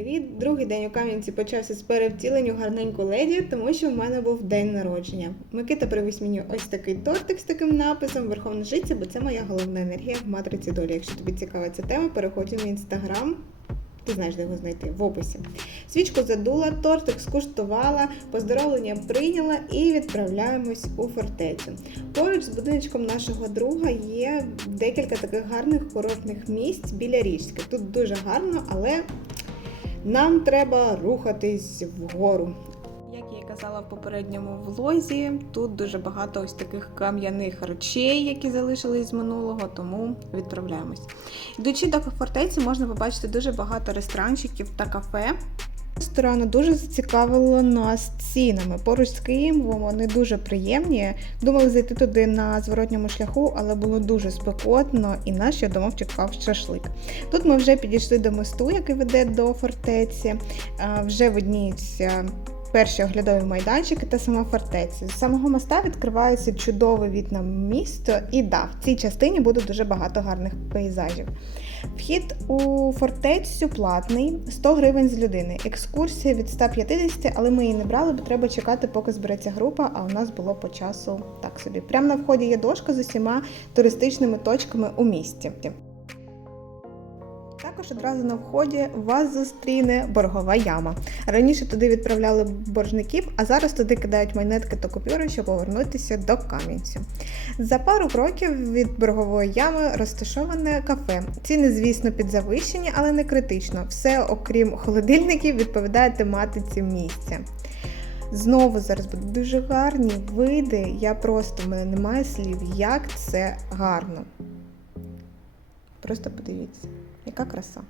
Привіт! Другий день у Кам'янці почався з перевтілень у гарненьку леді, тому що в мене був день народження. Микита привіз мені ось такий тортик з таким написом Верховна жиця, бо це моя головна енергія в матриці долі. Якщо тобі цікава ця тема, переходь в інстаграм. Ти знаєш, де його знайти в описі. Свічку задула, тортик скуштувала, поздоровлення прийняла і відправляємось у фортецю. Поруч з будиночком нашого друга є декілька таких гарних курортних місць біля річки. Тут дуже гарно, але нам треба рухатись вгору. Як я казала в попередньому влозі, тут дуже багато ось таких кам'яних речей, які залишились з минулого, тому відправляємось. Йдучи до фортеці, можна побачити дуже багато ресторанчиків та кафе. Ресторани дуже зацікавило нас цінами. Поруч з Києвом вони дуже приємні. Думали зайти туди на зворотньому шляху, але було дуже спекотно, і нас ще вдома чекав шашлик. Тут ми вже підійшли до мосту, який веде до фортеці. Вже видніються перші оглядові майданчики та сама фортеця. З самого моста відкривається чудовий від місто, і да, в цій частині буде дуже багато гарних пейзажів. Вхід у фортецю платний 100 гривень з людини. Екскурсія від 150, але ми її не брали, бо треба чекати, поки збереться група. А у нас було по часу так собі. Прямо на вході є дошка з усіма туристичними точками у місті. Також одразу на вході вас зустріне боргова яма. Раніше туди відправляли боржників, а зараз туди кидають монетки та купюри, щоб повернутися до Кам'янцю. За пару кроків від боргової ями розташоване кафе. Ціни, звісно, підзавищені, але не критично. Все, окрім холодильників, відповідає тематиці місця. Знову зараз будуть дуже гарні види. Я просто в мене немає слів, як це гарно. Просто подивіться, яка краса.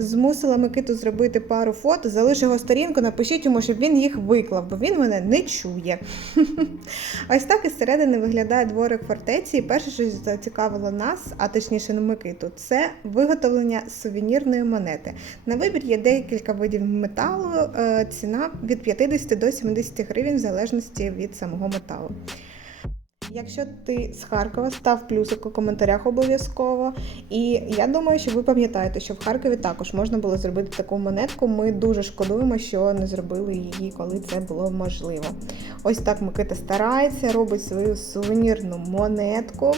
Змусила Микиту зробити пару фото, залиш його сторінку, напишіть йому, щоб він їх виклав, бо він мене не чує. Ось так із середини виглядає дворик фортеці. І перше, що зацікавило нас, а точніше не Микиту, це виготовлення сувенірної монети. На вибір є декілька видів металу, е, ціна від 50 до 70 гривень в залежності від самого металу. Якщо ти з Харкова, став плюсик у коментарях обов'язково. І я думаю, що ви пам'ятаєте, що в Харкові також можна було зробити таку монетку. Ми дуже шкодуємо, що не зробили її, коли це було можливо. Ось так Микита старається, робить свою сувенірну монетку.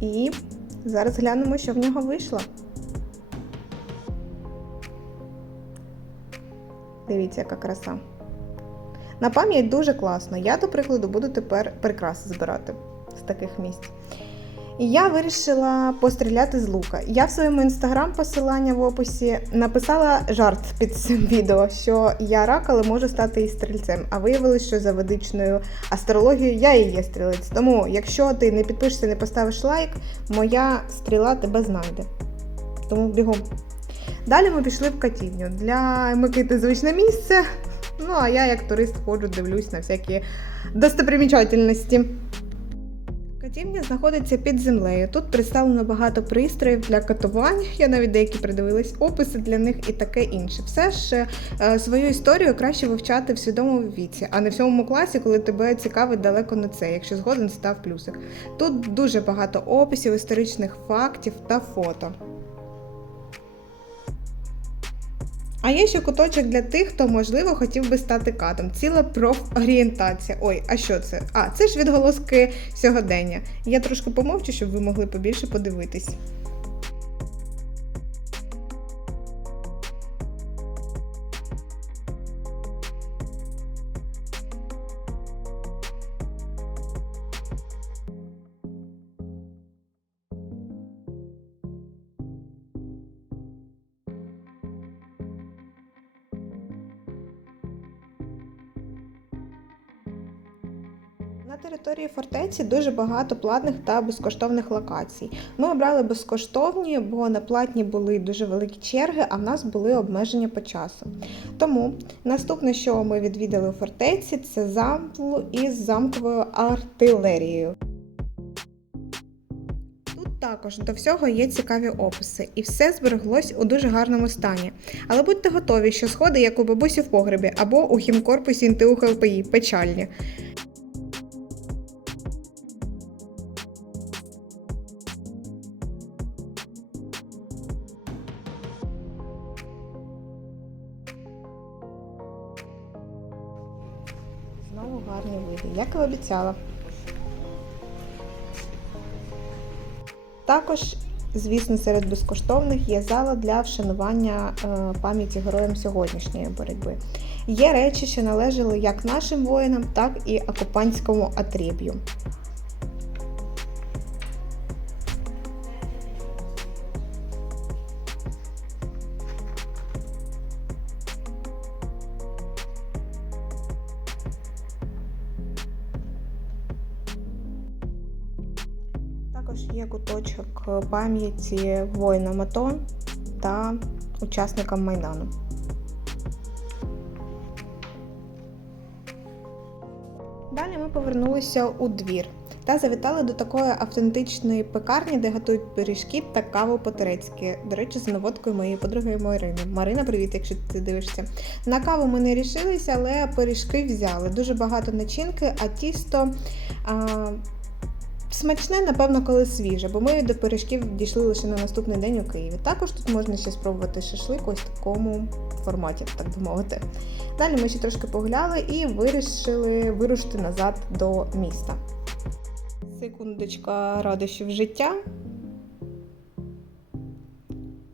І зараз глянемо, що в нього вийшло. Дивіться, яка краса. На пам'ять дуже класно. Я, до прикладу, буду тепер прикраси збирати з таких місць. І я вирішила постріляти з лука. Я в своєму інстаграм посилання в описі написала жарт під цим відео, що я рак, але можу стати і стрільцем. А виявилось, що за ведичною астрологією я і є стрілець. Тому, якщо ти не підпишешся, не поставиш лайк, моя стріла тебе знайде. Тому бігом. Далі ми пішли в катівню. Для Микити звичне місце. Ну, а я як турист ходжу, дивлюсь на всякі достопримічательності. Катівня знаходиться під землею. Тут представлено багато пристроїв для катувань. Я навіть деякі придивилась, описи для них і таке інше. Все ж е, свою історію краще вивчати в свідомому віці, а не в сьомому класі, коли тебе цікавить далеко не це, якщо згоден став плюсик. Тут дуже багато описів, історичних фактів та фото. А є ще куточок для тих, хто, можливо, хотів би стати катом. Ціла профорієнтація. Ой, а що це? А, це ж відголоски сьогодення. Я трошки помовчу, щоб ви могли побільше подивитись. На території фортеці дуже багато платних та безкоштовних локацій. Ми обрали безкоштовні, бо на платні були дуже великі черги, а в нас були обмеження по часу. Тому наступне, що ми відвідали у фортеці, це замку із замковою артилерією. Також до всього є цікаві описи, і все збереглось у дуже гарному стані. Але будьте готові, що сходи, як у бабусі в погребі або у хімкорпусі НТУ ХЛПІ, печальні. Знову гарні види, як і обіцяла. Також, звісно, серед безкоштовних є зала для вшанування е, пам'яті героям сьогоднішньої боротьби. Є речі, що належали як нашим воїнам, так і окупантському атріб'ю. Також є куточок пам'яті воїнам АТО та учасникам Майдану. Далі ми повернулися у двір та завітали до такої автентичної пекарні, де готують пиріжки та каву по-турецьки. До речі, за наводкою моєї подруги Марини. Марина, привіт, якщо ти дивишся. На каву ми не рішилися, але пиріжки взяли. Дуже багато начинки, а тісто. А... Смачне, напевно, коли свіже, бо ми до пиріжків дійшли лише на наступний день у Києві. Також тут можна ще спробувати шашлик ось в такому форматі, так би мовити. Далі ми ще трошки погуляли і вирішили вирушити назад до міста. Секундочка радощів життя.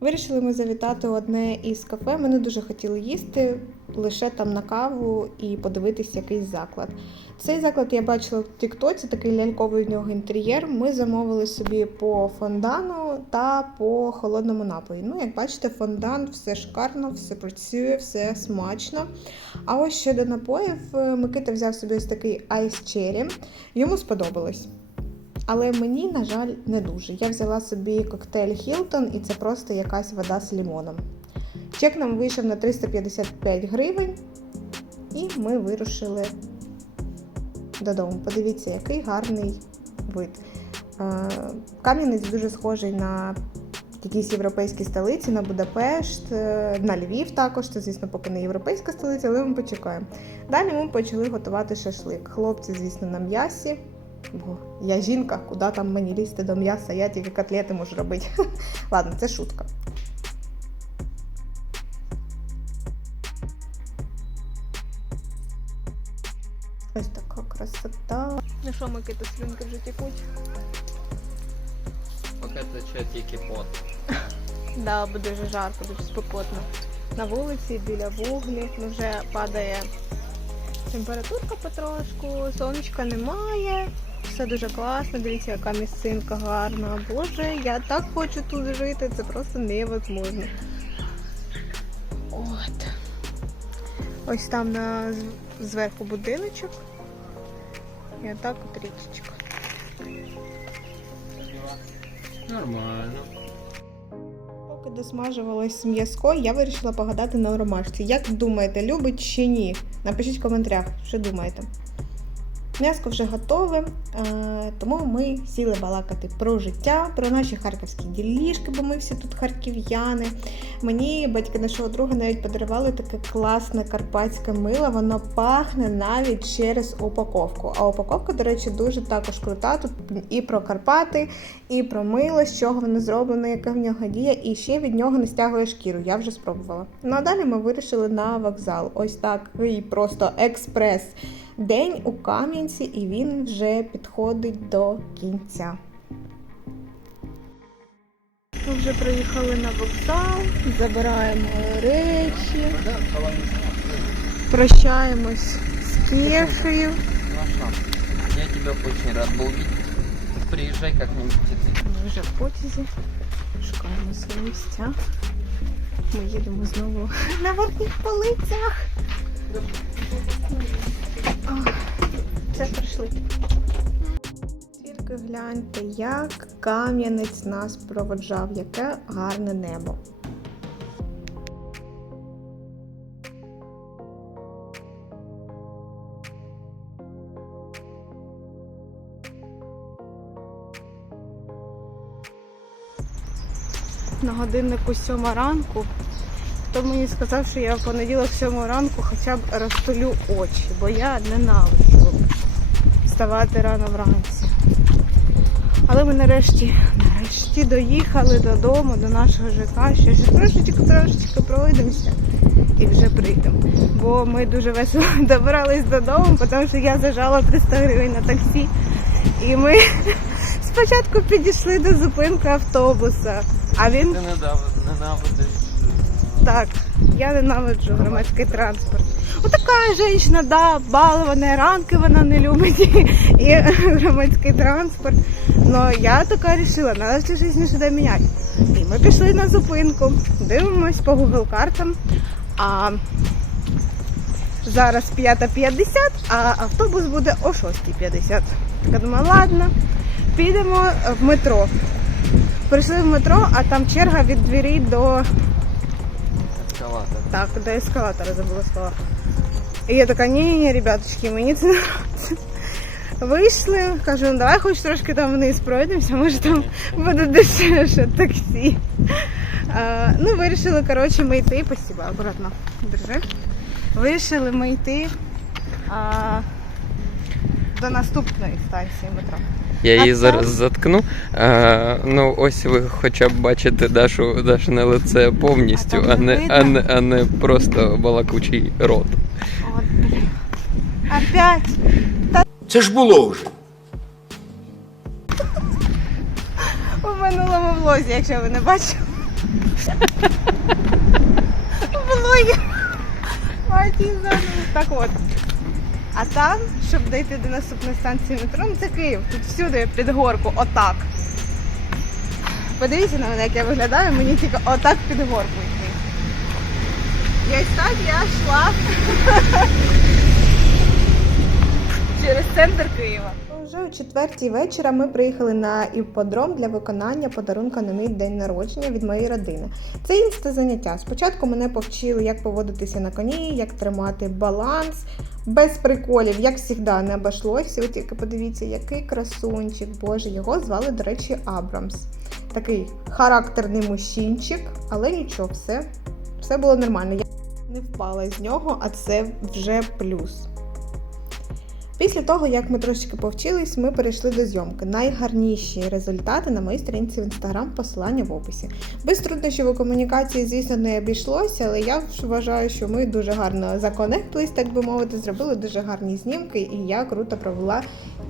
Вирішили ми завітати одне із кафе. Ми не дуже хотіли їсти, лише там на каву і подивитись якийсь заклад. Цей заклад я бачила в Тіктоці, такий ляльковий у нього інтер'єр. Ми замовили собі по фондану та по холодному напою. Ну, як бачите, фондан все шикарно, все працює, все смачно. А ось щодо напоїв, е, Микита взяв собі ось такий айс черрі. Йому сподобалось. Але мені, на жаль, не дуже. Я взяла собі коктейль Хілтон, і це просто якась вода з лимоном. Чек нам вийшов на 355 гривень, і ми вирушили додому. Подивіться, який гарний вид. Е, Кам'янець дуже схожий на якісь європейські столиці, на Будапешт, е, на Львів також. Це, звісно, поки не європейська столиця, але ми почекаємо. Далі ми почали готувати шашлик. Хлопці, звісно, на м'ясі. Бо я жінка, куди там мені лізти до м'яса, я тільки котлети можу робити. Ладно, це шутка. Ось така красота. Ну що, Микита, слюнки вже текуть? Поки тече тільки пот. Да, бо дуже жарко, дуже спекотно. На вулиці біля вуглів вже падає температурка потрошку, сонечка немає. Все дуже класно, дивіться, яка місцинка гарна. Боже, я так хочу тут жити, це просто невозможно. От. Ось там на зверху будиночок. І отак от річечка. Нормально. Поки досмажувалось м'язко, я вирішила погадати на ромашці. Як думаєте, любить чи ні? Напишіть в коментарях, що думаєте. М'яско вже готове, тому ми сіли балакати про життя, про наші харківські ділішки, бо ми всі тут харків'яни. Мені батьки нашого друга навіть подарували таке класне карпатське мило, воно пахне навіть через упаковку. А упаковка, до речі, дуже також крута. Тут і про Карпати, і про мило, з чого воно зроблено, яка в нього дія, і ще від нього не стягує шкіру. Я вже спробувала. Ну а далі ми вирішили на вокзал. Ось такий просто експрес. День у Кам'янці, і він вже підходить до кінця. Ми вже приїхали на вокзал, забираємо речі, прощаємось з Кешею. Я тебя очень рад был видеть. Приезжай как-нибудь. Ми вже в потязі, шукаємо свої місця. Ми їдемо знову на верхніх полицях. Ах, Все прийшли. Тільки гляньте, як кам'янець нас проводжав, яке гарне небо. На годиннику сьома ранку. Хто мені сказав, що я в понеділок сьому ранку хоча б розтулю очі, бо я ненавиджу вставати рано вранці. Але ми нарешті, нарешті доїхали додому, до нашого ЖК. Ще ж трошечки трошечки пройдемося і вже прийдемо. Бо ми дуже весело добирались додому, тому що я зажала 300 гривень на таксі. І ми спочатку підійшли до зупинки автобуса, а він Ти недавно ненавидиш. Так, я ненавиджу громадський транспорт. Отака жінка, да, балована, ранки вона не любить і громадський транспорт. Но я така вирішила, треба в цій житті щось міняти. І ми пішли на зупинку, дивимось по Google картам. А зараз 5.50, а автобус буде о 6.50. Така думаю, ладно, підемо в метро. Прийшли в метро, а там черга від двері до Ескалатор. так, до ескалатора забула слова. І я така, ні, ребяточки, мені це не подобається. Вийшли, кажу, ну давай хоч трошки там вниз пройдемося, може там буде дешевше таксі. А, ну, вирішили, коротше, ми йти, спасибо, акуратно, держи. Вирішили ми йти а, до наступної станції метро. Я її зараз заткну. А, ну, ось ви хоча б бачите Дашу, Дашине лице повністю, А а, не а, не, а не просто балакучий рот. От, блін. Опять. Це ж було вже. У минулому влозі, якщо ви не бачили. Влогі. Матізану. Так от. А там, щоб дійти до наступної станції метро, ну це Київ. Тут всюди під горку, отак. Подивіться на мене, як я виглядаю, мені тільки отак під горку йти. І ось так я йшла через центр Києва. Вже о четвертій вечора ми приїхали на іпподром для виконання подарунка на мій день народження від моєї родини. Це інста заняття. Спочатку мене повчили, як поводитися на коні, як тримати баланс, без приколів, як завжди, не обійшлося. От тільки подивіться, який красунчик, боже, його звали, до речі, Абрамс. Такий характерний мужчинчик, але нічого, все, все було нормально. Я не впала з нього, а це вже плюс. Після того, як ми трошечки повчились, ми перейшли до зйомки. Найгарніші результати на моїй сторінці в інстаграм, посилання в описі. Без труднощів у комунікації, звісно, не обійшлося, але я вважаю, що ми дуже гарно законектились, так би мовити, зробили дуже гарні знімки, і я круто провела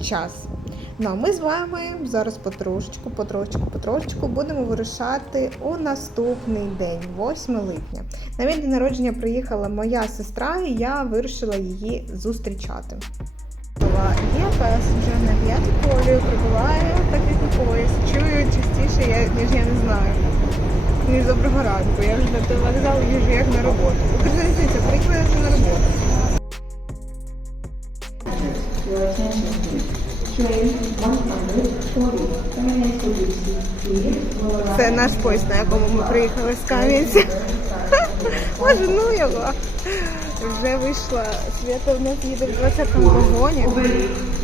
час. Ну а ми з вами зараз потрошечку, потрошечку, потрошечку будемо вирушати у наступний день, 8 липня. На мій день народження приїхала моя сестра, і я вирішила її зустрічати. ЄПС вже на п'ятій колію прибуває так як у поїзд. Чую частіше, я, ніж я не знаю. Ніж доброго ранку. Я вже на той вокзал їжу як на роботу. Укрзалізниця, приїхала на роботу. Це наш поїзд, на якому ми приїхали з Кам'янця. Боже, ну його. Вже вийшла. Свята в нас їде в 20-му вагоні.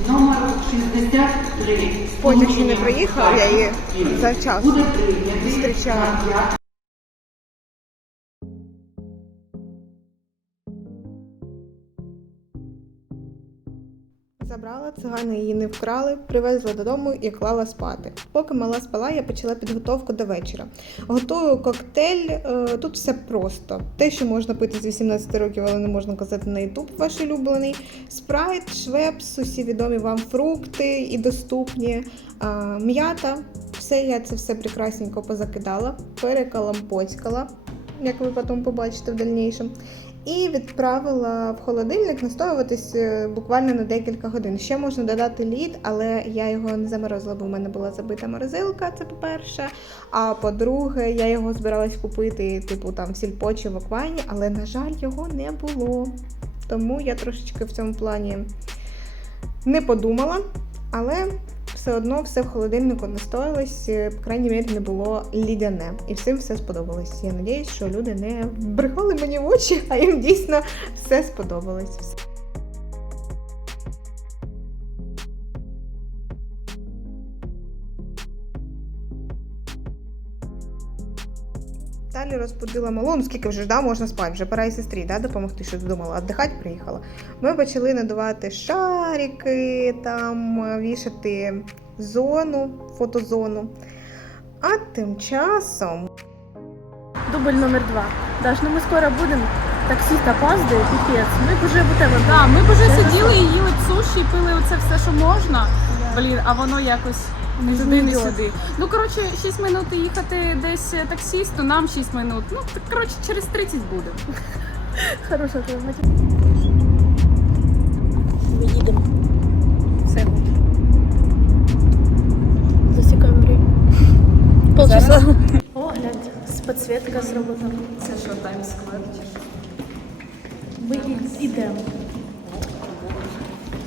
Номер 63. Потяг ще не приїхав, я її завчасно зустрічаю. Забрала, цигани її не вкрали, привезла додому і клала спати. Поки мала спала, я почала підготовку до вечора. Готую коктейль. е, Тут все просто. Те, що можна пити з 18 років, але не можна казати на YouTube, ваш улюблений. Спрайт, швепс, усі відомі вам фрукти і доступні. М'ята. Все, я це все прекрасненько позакидала, перекалампоцькала, як ви потім побачите в дальнішому. І відправила в холодильник настоюватись е, буквально на декілька годин. Ще можна додати лід, але я його не заморозила, бо в мене була забита морозилка, це по-перше. А по-друге, я його збиралась купити, типу там в сільпо чи в аквані, але, на жаль, його не було. Тому я трошечки в цьому плані не подумала, але все одно все в холодильнику настоялось, е, по крайній мірі, не було лідяне. І всім все сподобалось. Я надіюсь, що люди не брехали мені в очі, а їм дійсно все сподобалось. Далі розбудила малу, ну скільки вже ж, да, можна спати, вже пора і сестрі да, допомогти, що думала, віддихати приїхала. Ми почали надувати шарики, там е, вішати зону, фотозону. А тим часом Дубль номер два. Даш, ну мы скоро будем. Таксист опаздує, піпець. Ми б уже у тебе Да, ми б уже сиділи і їли суші, пили оце все, що можна. Блін, а воно якось не туди, не сюди. Ну коротше, 6 минут їхати десь е, таксісту, нам 6 минут. Ну так, коротше, через 30 буде. Хороша твоя. Ми їдемо. Все. Засікаємо время. Полчаса. О, гляньте, підсвітка зроблена. Це що, таймсквер чи що? Ми йдемо.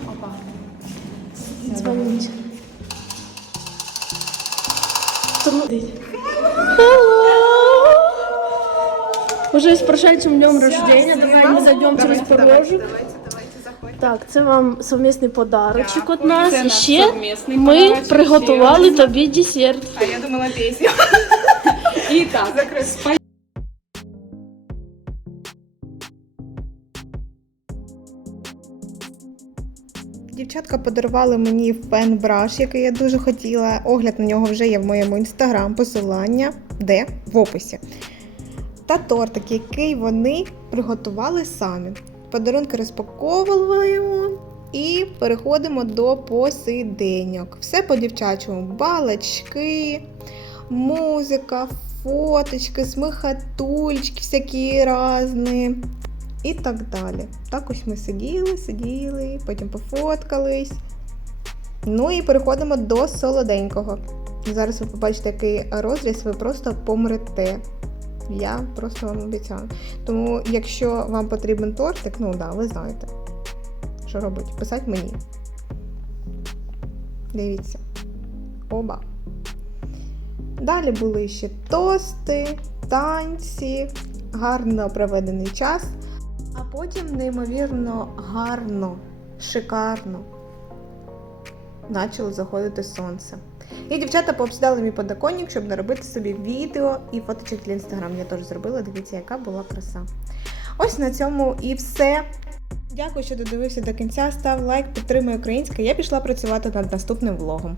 Опа. Дзвонить. Уже с прошедшим днем рождения. Давай мы зайдем через порожок. Так, це вам совмісний подарочок від нас. І ще ми приготували тобі десерт. А я думала пісню. І так, спа- Дівчатка подарували мені фен-браш, який я дуже хотіла. Огляд на нього вже є в моєму інстаграм. Посилання де в описі. Та тортик, який вони приготували самі. Подарунки розпаковуємо і переходимо до посиденьок. Все по дівчачому. Балачки, музика, фоточки, смихатульчики всякі різні і так далі. Так ось ми сиділи, сиділи, потім пофоткались. Ну і переходимо до солоденького. Зараз ви побачите, який розріз, ви просто помрете. Я просто вам обіцяю. Тому, якщо вам потрібен тортик, ну да, ви знаєте, що робити. Писать мені. Дивіться. Оба. Далі були ще тости, танці, гарно проведений час. А потім неймовірно гарно, шикарно почало заходити сонце. І дівчата пообсідали мій подоконник, щоб наробити собі відео і фоточок для інстаграм. Я теж зробила. Дивіться, яка була краса. Ось на цьому і все. Дякую, що додивився до кінця. Став лайк, підтримуй українське. Я пішла працювати над наступним влогом.